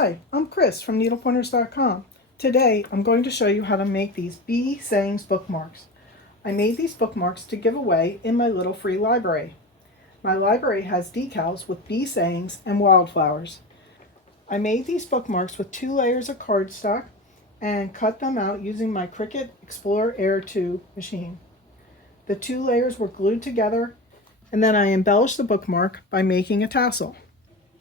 Hi, I'm Chris from needlepointers.com. Today I'm going to show you how to make these Bee Sayings bookmarks. I made these bookmarks to give away in my little free library. My library has decals with bee sayings and wildflowers. I made these bookmarks with 2 layers of cardstock and cut them out using my Cricut Explorer Air 2 machine. The 2 layers were glued together, and then I embellished the bookmark by making a tassel.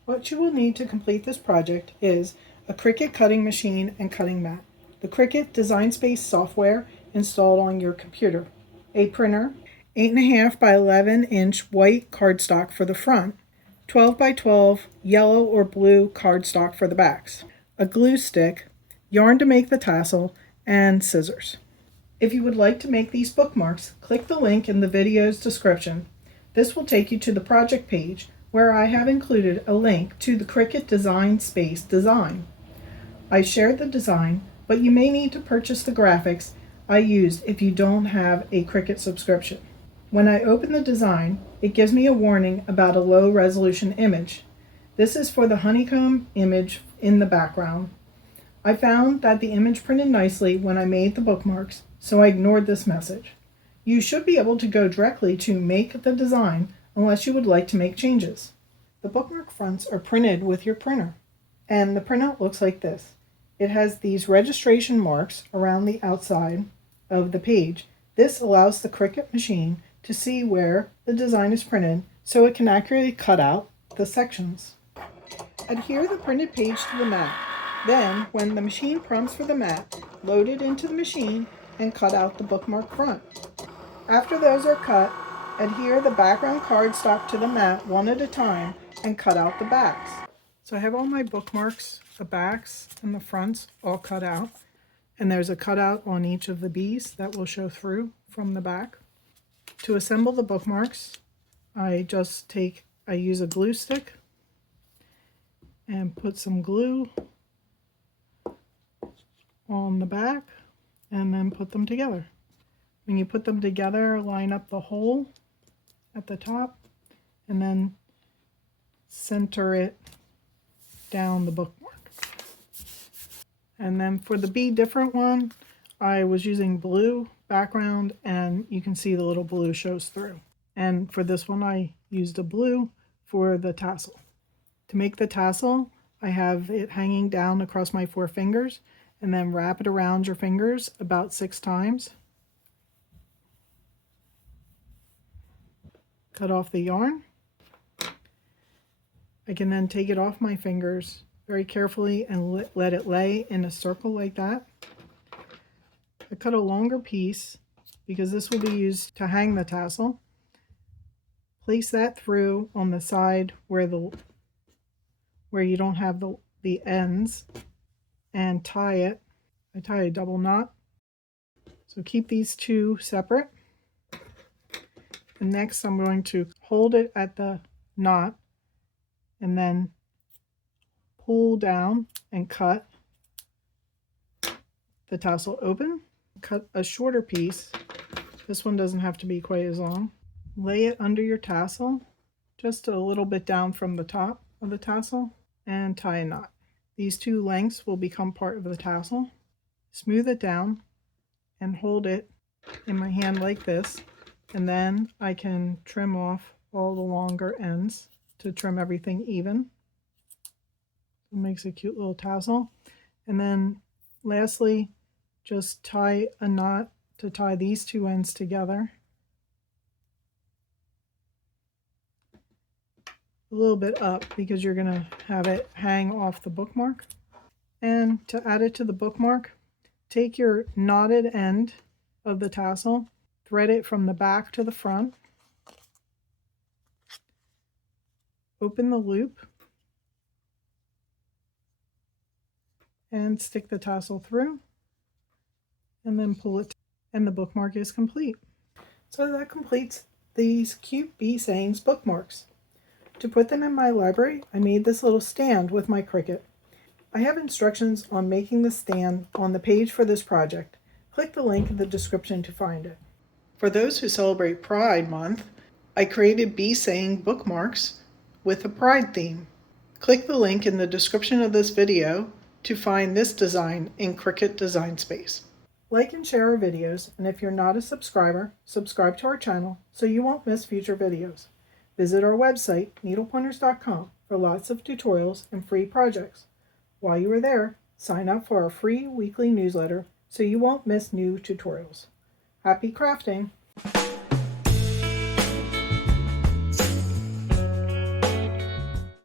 What you will need to complete this project is a Cricut cutting machine and cutting mat, the Cricut Design Space software installed on your computer, a printer, 8.5 by 11 inch white cardstock for the front, 12 by 12 yellow or blue cardstock for the backs, a glue stick, yarn to make the tassel, and scissors. If you would like to make these bookmarks, click the link in the video's description. This will take you to the project page where I have included a link to the Cricut Design Space design. I shared the design, but you may need to purchase the graphics I used if you don't have a Cricut subscription. When I open the design, it gives me a warning about a low resolution image. This is for the honeycomb image in the background. I found that the image printed nicely when I made the bookmarks, so I ignored this message. You should be able to go directly to Make the Design unless you would like to make changes. The bookmark fronts are printed with your printer, and the printout looks like this. It has these registration marks around the outside of the page. This allows the Cricut machine to see where the design is printed so it can accurately cut out the sections. Adhere the printed page to the mat. Then, when the machine prompts for the mat, load it into the machine and cut out the bookmark front. After those are cut, adhere the background cardstock to the mat one at a time and cut out the backs. So I have all my bookmarks, the backs and the fronts all cut out, and there's a cutout on each of the bees that will show through from the back. To assemble the bookmarks, I use a glue stick and put some glue on the back and then put them together. When you put them together, line up the hole at the top and then center it down the bookmark. And then for the Be Different one, I was using blue background, and you can see the little blue shows through. And for this one, I used a blue for the tassel. To make the tassel, I have it hanging down across my 4 fingers, and then wrap it around your fingers about 6 times. Cut off the yarn. I can then take it off my fingers very carefully and let it lay in a circle like that. I cut a longer piece because this will be used to hang the tassel. Place that through on the side where you don't have the ends, and tie it. I tie a double knot. So keep these 2 separate. And next I'm going to hold it at the knot and then pull down and cut the tassel open. Cut a shorter piece. This one doesn't have to be quite as long. Lay it under your tassel, just a little bit down from the top of the tassel, and tie a knot. These 2 lengths will become part of the tassel. Smooth it down and hold it in my hand like this, and then I can trim off all the longer ends to trim everything even. It makes a cute little tassel. And then lastly, just tie a knot to tie these 2 ends together. A little bit up because you're going to have it hang off the bookmark. And to add it to the bookmark, take your knotted end of the tassel, thread it from the back to the front, open the loop, and stick the tassel through, and then pull it, and the bookmark is complete. So that completes these cute Bee Sayings bookmarks. To put them in my library, I made this little stand with my Cricut. I have instructions on making the stand on the page for this project. Click the link in the description to find it. For those who celebrate Pride Month, I created Bee Saying bookmarks with a Pride theme. Click the link in the description of this video to find this design in Cricut Design Space. Like and share our videos, and if you're not a subscriber, subscribe to our channel so you won't miss future videos. Visit our website, needlepointers.com, for lots of tutorials and free projects. While you are there, sign up for our free weekly newsletter so you won't miss new tutorials. Happy crafting!